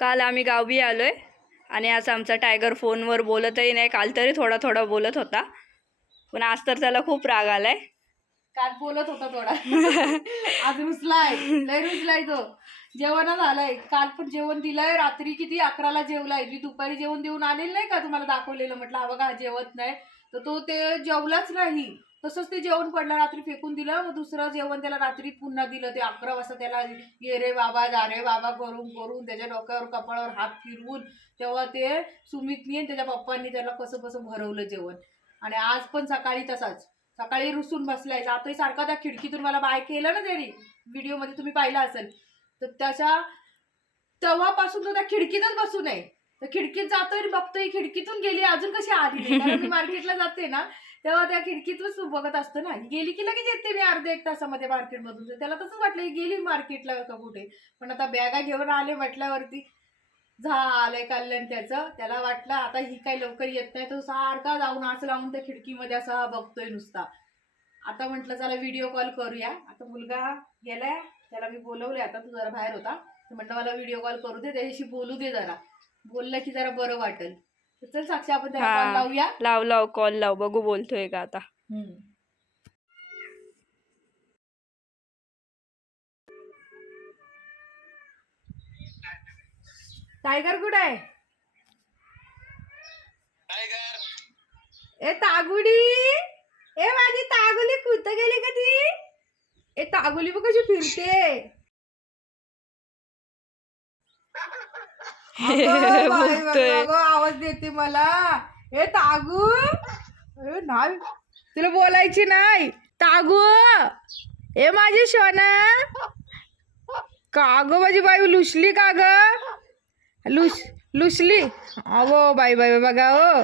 काल आम्ही गावी आलो आहे आणि आज आमचा टायगर फोनवर बोलतही नाही. काल तरी थोडा थोडा बोलत होता. पण आज तर त्याला खूप राग आलाय. काल बोलत होता थोडा. आज रुसलाय. लय रुसलाय तो. जेवण झालंय. काल पण जेवण दिलंय. रात्री किती? अकराला जेवलाय. मी दुपारी जेवण देऊन आलेलं नाही का तुम्हाला दाखवलेलं? म्हटलं हा बघा जेवत नाही. तर तो ते जेवलाच नाही. तसंच ते जेवण पडलं रात्री फेकून दिलं मग दुसरं जेवण त्याला रात्री पुन्हा दिलं ते अकरा वाजता त्याला ये रे बाबा जा रे बाबा करून करून त्याच्या डोक्यावर कपाळावर हात फिरवून तेव्हा ते सुमितनी आणि त्याच्या पप्पांनी त्याला कसं कसं भरवलं जेवण. आणि आज पण सकाळी तसाच. सकाळी रुसून बसलाय. जातोय सारखा त्या खिडकीतून मला बाय केलं ना त्यांनी. व्हिडिओमध्ये तुम्ही पाहिलं असेल. तर त्याच्या तेव्हापासून तो त्या खिडकीतच बसू नये तर खिडकीत जातोय बघतोय खिडकीतून गेली अजून कशी आली मी मार्केटला जाते ना. तेव्हा त्या खिडकीतूनच बघत असतो ना. गेली की लगेच येते मी अर्ध्या एक तासामध्ये मार्केटमधून. त्याला तसंच वाटलं ही गेली मार्केटला का कुठे? पण आता बॅगा घेऊन आले म्हटल्यावरती झालंय कल्याण त्याचं. त्याला वाटलं आता ही काही लवकर येत नाही तो सारखा जाऊन असं लावून त्या खिडकीमध्ये असा बघतोय नुसता. आता म्हटलं चला व्हिडिओ कॉल करूया. आता मुलगा गेलाय त्याला मी बोलवलंय आता तू जरा बाहेर होता. म्हटलं मला व्हिडिओ कॉल करू दे त्याच्याशी बोलू दे जरा. बोललं की जरा बरं वाटेल. चल साक्षी आपण त्याला हा. लावूया. लाव लाव कॉल लाव. बघू बोलतोय का आता. टायगर कुठे आहे? ए तागुडी. ए माझी तागुली कुठं गेली का ती? ए तागुली बघ कशी फिरते अगं, बाई, बोलतोय. आवाज देते मला. ए तागू. नाही. तुला बोलायची नाही. तागू. ए माझी सोना का ग माझी बाई लुसली का ग? लुस लुसली. अगो बाई बाई बघा ओ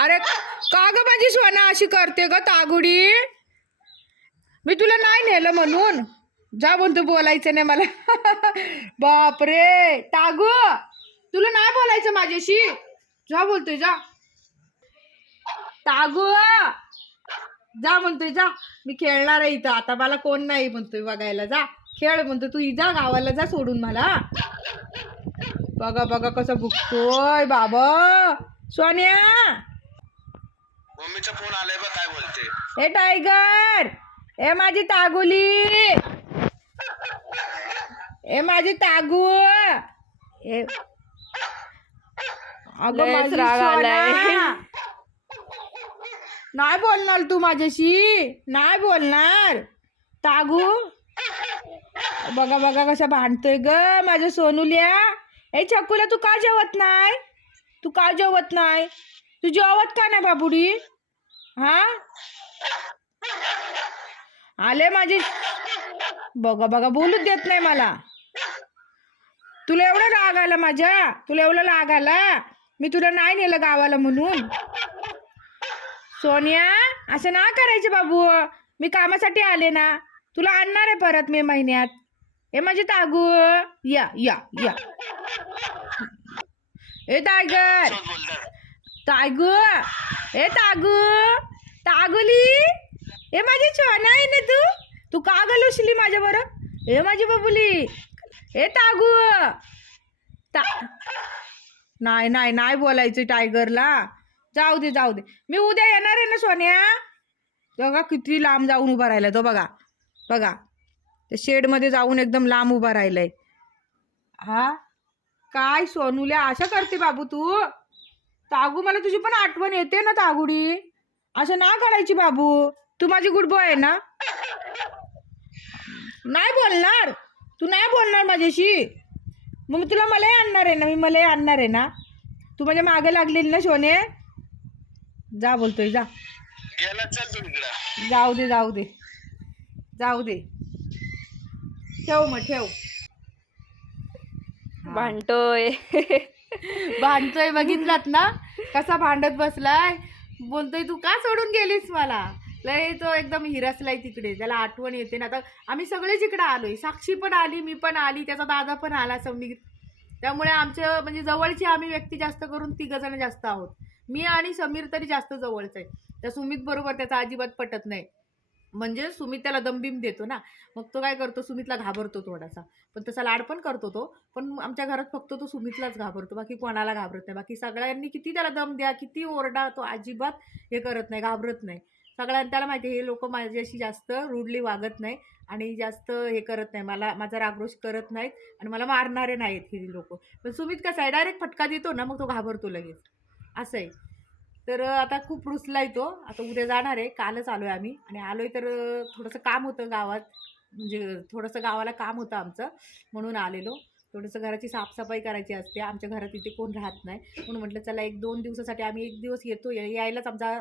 अरे का ग माझी सोना अशी करते ग तागुडी? मी तुला नाही नेलं म्हणून. जा म्हणतो बोलायचं नाही मला. बापरे तागू तुला नाही बोलायचं माझ्याशी? जा बोलतोय जा. तागू जा म्हणतोय जा. मी खेळणार आहे इथं. आता मला कोण नाही म्हणतोय बघायला. जा. खेळ म्हणतो तू. इ जा गावाला जा सोडून मला. बघा बघा कसं भुकतोय बाबा. सोन्या! मम्मीचा फोन आलाय बा काय बोलते. ए टायगर! ए माझी तागुली ए माझी तागू. ए. अगं लयच माझी राग आलाय. सोना. नाही बोलणार तू माझ्याशी. नाही बोलणार. तागू. बघा बघा कशा भांडतोय ग माझ्या सोनुल्या. ए छकुल्या तू का जेवत नाही? तू का जेवत नाही? तू जेवत का नाही बाबुडी? हा? आले माझे. बघा बघा बोलूच देत नाही मला. तुला एवढं राग आला माझ्या? तुला एवढं राग आला? मी तुला नाही नेलं गावाला म्हणून. सोनिया असं ना करायचे बाबू? मी कामासाठी आले ना. तुला आणणार आहे परत मे महिन्यात. ए माझे तागू. या या या. ए टायगर. बोलणार तागू ए तागू. तागुली. ए माझी छोना आहे ना तू? तू का गलुसली माझ्या बरं ए माझी बाबुली. ए तागू! ता नाही नाही नाही बोलायचं टायगरला जाऊ दे जाऊ दे. मी उद्या येणार आहे ना सोन्या? बघा किती लांब जाऊन उभा राहिला तो बघा. बघा. त्या शेडमध्ये जाऊन एकदम लांब उभा राहिलाय. हा? काय सोनूल्या अशा करते बाबू तू. तागू मला तुझी पण आठवण येते ना तागुडी. असं ना करायची बाबू. तू माझी गुड बॉय आहे ना? नाही बोलणार. तू नाही बोलणार माझ्याशी? मग मी तुला मलाही आणणार आहे ना मी मलाही आणणार आहे ना. तू माझ्या मागे लागलेली ना सोने जा बोलतोय जा. गेला चल तू इकडं. जाऊ दे जाऊ दे. जाऊ दे. ठेव मग ठेव. भांडतोय. भांडतोय बघितलात ना? कसा भांडत बसलाय? बोलतोय तू का सोडून गेलीस मला? लय तो एकदम हिरसलाय तिकडे. त्याला आठवण येते ना. आता आम्ही सगळेच इकडे आलोय साक्षी पण आली मी पण आली त्याचा दादा पण आला समीर त्यामुळे आमच्या म्हणजे जवळची आम्ही व्यक्ती जास्त करून तिघ जण जास्त आहोत. मी आणि समीर तरी जास्त जवळच आहे. त्या सुमित बरोबर त्याचा अजिबात पटत नाही. म्हणजे सुमित त्याला दमबिम देतो ना. मग तो काय करतो सुमितला घाबरतो थोडासा. पण तसा लाड पण करतो तो. पण आमच्या घरात फक्त तो सुमितलाच घाबरतो. बाकी कोणाला घाबरत नाही. बाकी सगळ्यांनी किती त्याला दम द्या किती ओरडा तो अजिबात हे करत नाही घाबरत नाही. सगळ्यांना त्याला माहिती आहे, हे लोक माझ्याशी जास्त रूडली वागत नाही आणि जास्त हे करत नाही मला माझा रागरोष करत नाहीत आणि मला मारणारे नाहीत हे लोक. पण सुमित कसं आहे डायरेक्ट फटका देतो ना मग तो घाबरतो लगेच. असं आहे. तर आता खूप रुसला तो. आता उद्या जाणार आहे. कालच आलो आहे आम्ही. आणि आलो आहे तर थोडंसं काम होतं गावात. म्हणजे थोडंसं गावाला काम होतं आमचं. म्हणून आलेलो. थोडंसं घराची साफसफाई करायची असते. आमच्या घरात इथे कोण राहत नाही. म्हणून म्हटलं चला एक दोन दिवसासाठी आम्ही एक दिवस येतो. या- यायलाच आमचा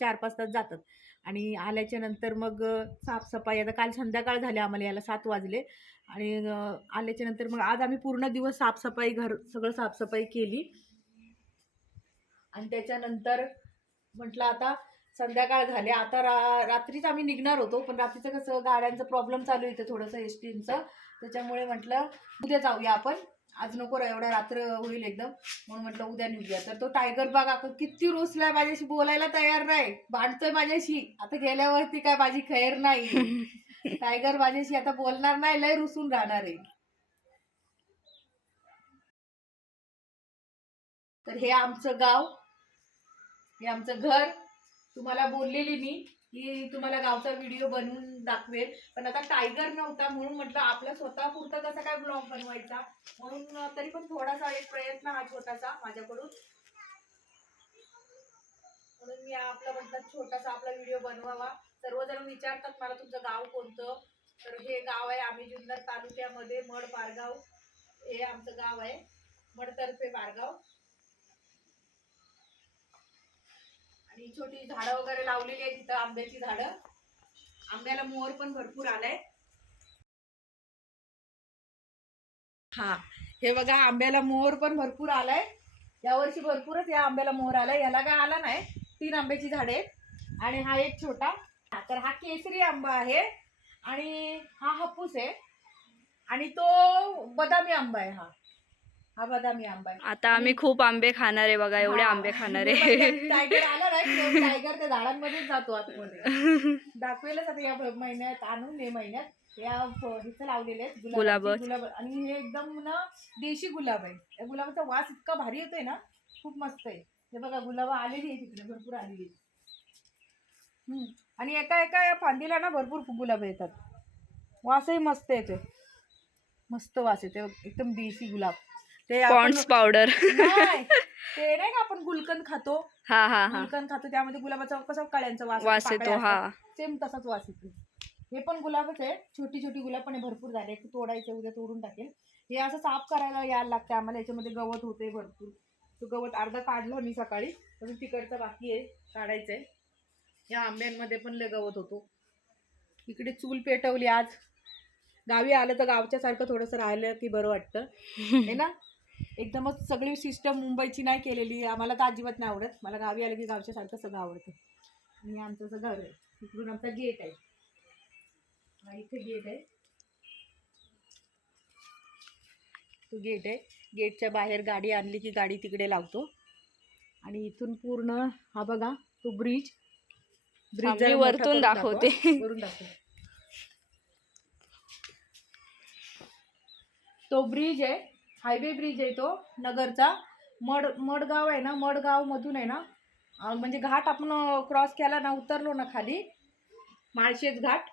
चार पाच तास जातात. आणि आल्याच्यानंतर मग साफसफाई आता काल संध्याकाळ झाल्या आम्हाला यायला सात वाजले. आणि आल्याच्यानंतर मग आज आम्ही पूर्ण दिवस साफसफाई घर सगळं साफसफाई केली. आणि त्याच्यानंतर म्हटलं आता संध्याकाळ झाले. आता रा रात्रीच आम्ही निघणार होतो पण रात्रीचं कसं गाड्यांचं प्रॉब्लेम चालू इथं थोडंसं एस टीचं त्याच्यामुळे म्हटलं उद्या जाऊया आपण. आज नको रा एवढ्या रात्र होईल एकदम. म्हणून म्हटलं उद्या निघूया. तर तो टायगर बाग आता किती रोसलाय माझ्याशी बोलायला तयार नाही. भांडतोय माझ्याशी. आता गेल्यावरती काय माझी खैर नाही. टायगर माझ्याशी आता बोलणार नाही लय रुसून राहणार आहे. तर हे आमचं गाव हे आमचं घर तुम्हाला बोललेली मी की तुम्हाला गावचा व्हिडिओ बनवून दाखवेल. पण आता टायगर नव्हता म्हणून म्हटलं आपला स्वतः पुरता कसा काय ब्लॉग बनवायचा? म्हणून तरी पण थोडासा एक प्रयत्न हा छोटासा माझ्याकडून. म्हणून मी आपला म्हटलं छोटासा आपला व्हिडिओ बनवावा. सर्वजण विचारतात मला तुमचं गाव कोणतं? तर हे गाव आहे आम्ही जुन्नर तालुक्यामध्ये मड पारगाव हे आमचं गाव आहे मडतर्फे पारगाव आणि छोटी झाडं वगैरे लावलेली आहेत तिथं आंब्याची झाडं. आंब्याला मोहर पण भरपूर आलाय. हा हे बघा आंब्याला मोहर पण भरपूर आलाय. यावर्षी भरपूरच या आंब्याला मोहर आलाय. याला काय आला नाही. तीन आंब्याची झाडे आहेत. आणि हा एक छोटा. तर हा केसरी आंबा आहे. आणि हा हापूस आहे. आणि तो बदामी आंबा आहे हा. हा बदामी आंबा आहे. आता आम्ही खूप आंबे खाणार आहे बघा एवढे. आंबे खाणार आहे. टायगर आला तो टायगर त्या झाडांमध्येच जातो आतमध्ये. दाखवेलच आता या महिन्यात आणून मे महिन्यात. या ह्याचं लावलेले आहेत गुलाब. गुलाब. आणि हे एकदम ना देशी गुलाब आहे. या गुलाबाचा वास इतका भारी येतोय ना खूप मस्त आहे. हे बघा गुलाब आलेली आहे तिकडे भरपूर आलेली आहे. आणि एका एका या फांदीला ना भरपूर गुलाब येतात. वासही मस्त येतोय. मस्त वास येते एकदम देशी गुलाब. ते पॉन्ड्स पावडर. नाही, ते नाही का आपण गुलकंद खातो? हा हा हा. गुलकंद खातो त्यामध्ये गुलाबाचा कसा कळ्यांचा वास वास येतो हा. सेम तसाच वास येतो. हे पण गुलाबच आहे छोटी छोटी गुलाब पण आहे, भरपूर झाले. एक तोडायचे उद्या तोडून टाकेल. हे असं साफ करायला यायला लागतं आम्हाला याच्यामध्ये गवत होते भरपूर. तो गवत अर्धा काढलं मी सकाळी. अजून तिकडचं बाकी आहे काढायचंय. या आंब्यांमध्ये पण लय गवत होतो. इकडे चूल पेटवली आज. गावी आलं तर गावच्या सारखं थोडंसं राहिलं की बरं वाटतं. है ना? एकदमच सगळी सिस्टम मुंबईची नाही केलेली. आम्हाला तर अजिबात नाही आवडत. मला गावी आलं की गावच्या सारखं सगळं आवडतं. आणि आमचं असं घर आहे. इकडून आमचा गेट आहे. इथे गेट आहे. तो गेट आहे. गेटच्या बाहेर गाडी आणली की गाडी तिकडे लावतो. आणि इथून पूर्ण हा बघा तो ब्रिज मी वरतून दाखवते. वरून दाखव. तो ब्रिज आहे. हायवे ब्रिज आहे तो नगरचा. मड मडगाव आहे ना मडगावमधून आहे ना म्हणजे घाट आपण क्रॉस केला ना उतरलो ना खाली माळशेज घाट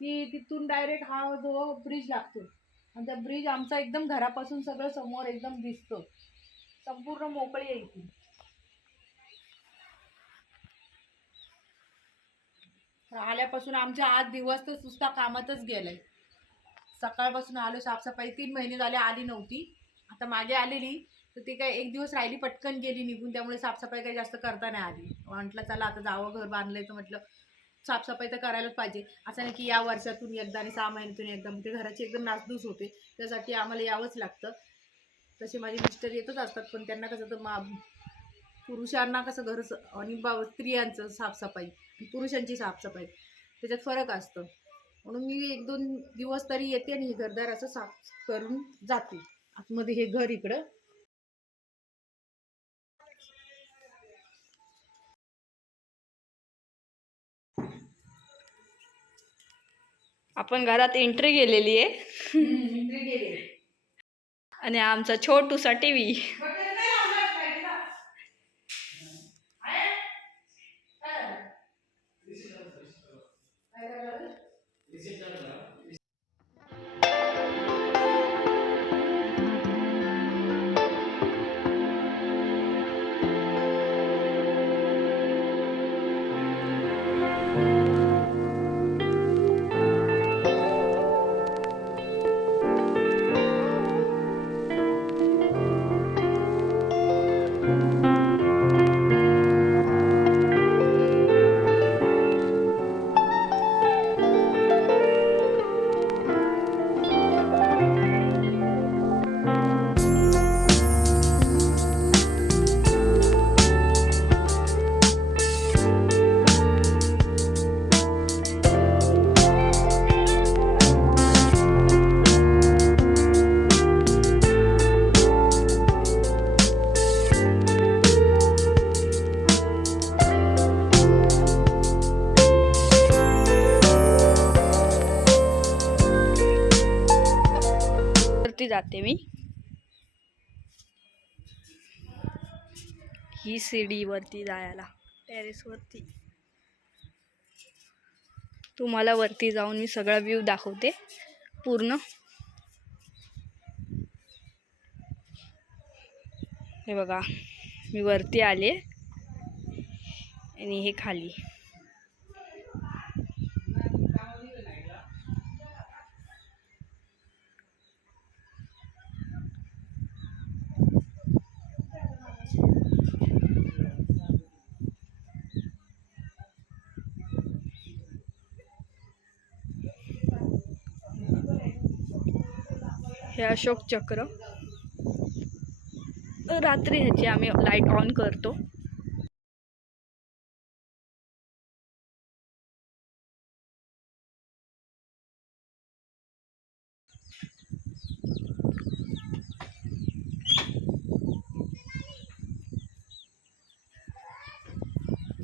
की तिथून डायरेक्ट हा जो ब्रिज लागतो. आणि त्या ब्रिज आमचा एकदम घरापासून सगळं समोर एकदम दिसतो. संपूर्ण मोकळी आहे इथे. आल्यापासून आमच्या आज दिवस तर सुस्ता कामातच गेलाय. सकाळपासून आलो साफसफाई तीन महिने झाले आली नव्हती. आता मागे आलेली तर ती काय एक दिवस राहिली पटकन गेली निघून त्यामुळे साफसफाई काही जास्त करता नाही आली. म्हटलं चला आता जावं घर बांधलंय. तर म्हटलं साफसफाई तर करायलाच पाहिजे. असं नाही की या वर्षातून एकदा आणि सहा महिन्यातून एकदा म्हणजे ते घराची एकदम नासधूस होते. त्यासाठी आम्हाला यावंच लागतं. तसे माझे मिस्टर येतच असतात पण त्यांना कसं तर मा पुरुषांना कसं घर स- आणि बा स्त्रियांचं साफसफाई पुरुषांची साफसफाई त्याच्यात फरक असतं. म्हणून मी एक दोन दिवस तरी येते आणि हे घरदार असं साफ करून जाते. आतमध्ये हे घर इकडं. आपण घरात एंट्री गेलेली आहे. आणि आमचा छोटूसा टी वरती जाते मी. ही सीडी वरती जायला. टेरेसवरती तुम्हाला वरती जाऊन मी सगळा व्ह्यू दाखवते. पूर्ण. हे बघा मी वरती आले. आणि हे खाली. हे अशोक चक्र. रात्री ह्याची आम्ही लाइट ऑन करतो.